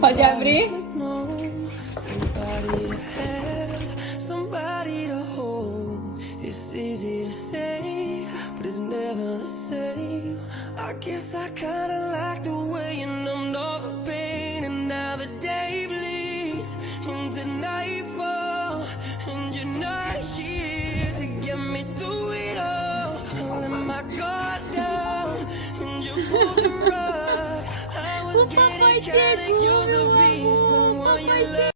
Pode abrir? Somebody to hold. It's easy to say, but it's never the same. I guess I kinda like the way you numbed all the pain, and now the day bleeds into nightfall, and you're not here to get me through it all. I let my guard down, and you pulled the rug. I was getting kinda used to being someone you love.